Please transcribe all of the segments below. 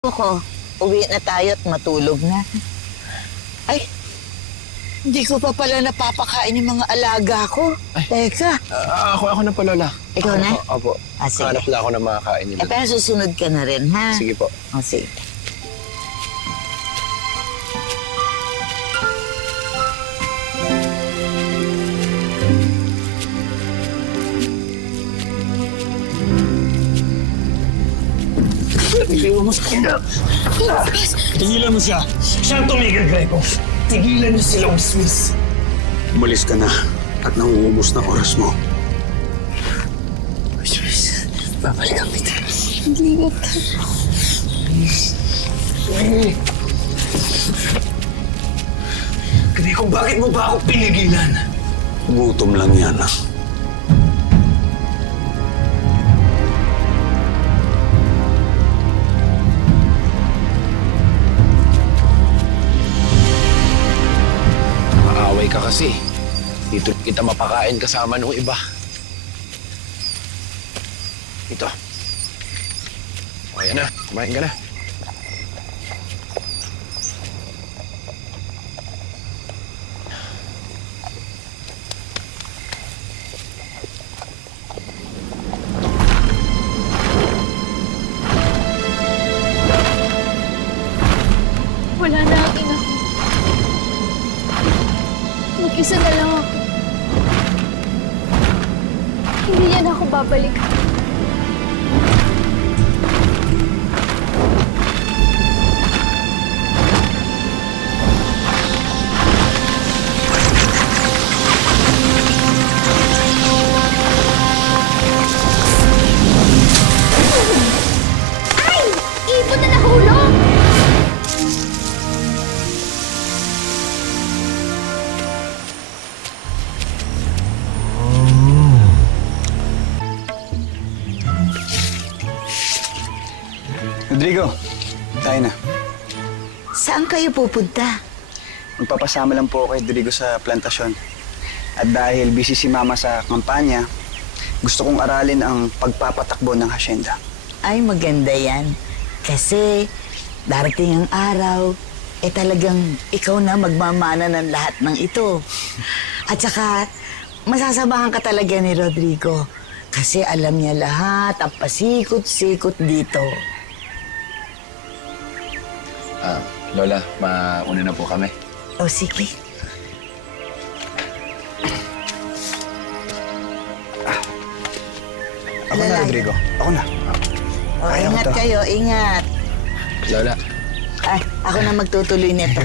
Ko, uwi na tayo at matulog na. Ay, hindi ko pa pala napapakain yung mga alaga ko. Ay. Teka. Ako na po, Lola. Ikaw na? Opo. Sige. Hanap na ako na makakain nila. Pero susunod ka na rin, ha? Sige po. O, sige. Tigilan mo siya. Tigilan mo siya. Siya ang tumigil, Greco. Tigilan niyo si Long Smith. Umalis ka na at nanguubos na oras mo. Smith, babalikan kita. Ingat ka. Greco, bakit mo ba ako pinigilan? Gutom lang yan. Maaway ka kasi. Dito kita mapakain kasama nung iba. Ito. Kaya na. Kumain ka na. Wala na ang ina ko. Mag-isa na lang ako. Hindi yan ako babalik. Ay! Ibon na nahulog! Rodrigo, tayo na. Saan kayo pupunta? Magpapasama lang po ako kay Rodrigo sa plantasyon. At dahil busy si Mama sa kampanya, gusto kong aralin ang pagpapatakbo ng hasyenda. Ay, maganda yan. Kasi darating ang araw, talagang ikaw na magmamana ng lahat ng ito. At saka, masasamahan ka talaga ni Rodrigo. Kasi alam niya lahat, ang pasikot-sikot dito. Lola, mauna na po kami. O, sige. Ako na, Lalaki. Rodrigo. Ako na. O, Kaya ko ingat to. kayo, ingat. Lola. Ay, ako na magtutuloy nito.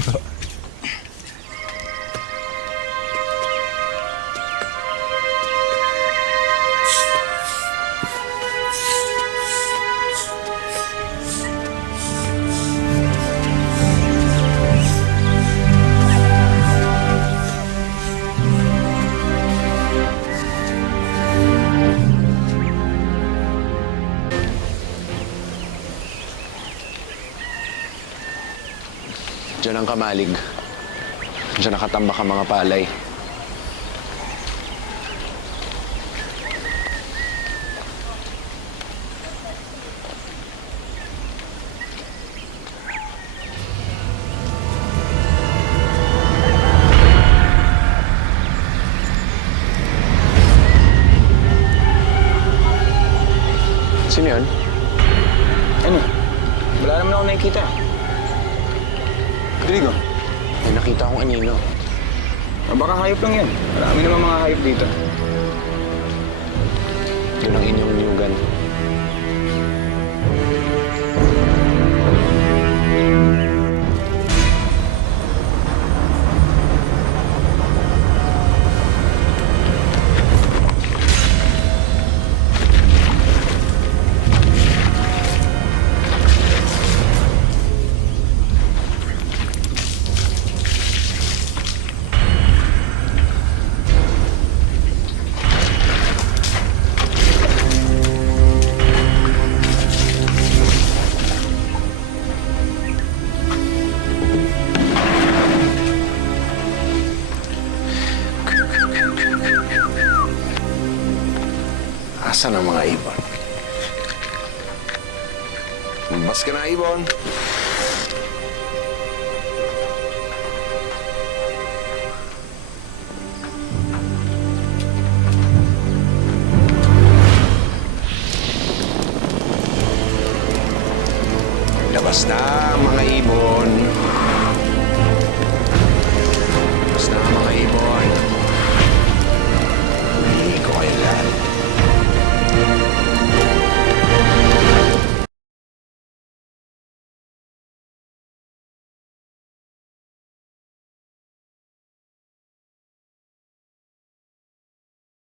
Diyan ang kamalig. Diyan nakatambak ang mga palay. Sino yun? Ano? Wala naman ako nakikita. Rodrigo, May nakita akong anino. baka hayop lang yan. Marami naman mga hayop dito. Doon ang inyong niyugan. Asan ang mga ibon? Basta Relax ka na, Ibon. Labas na, mga ibon.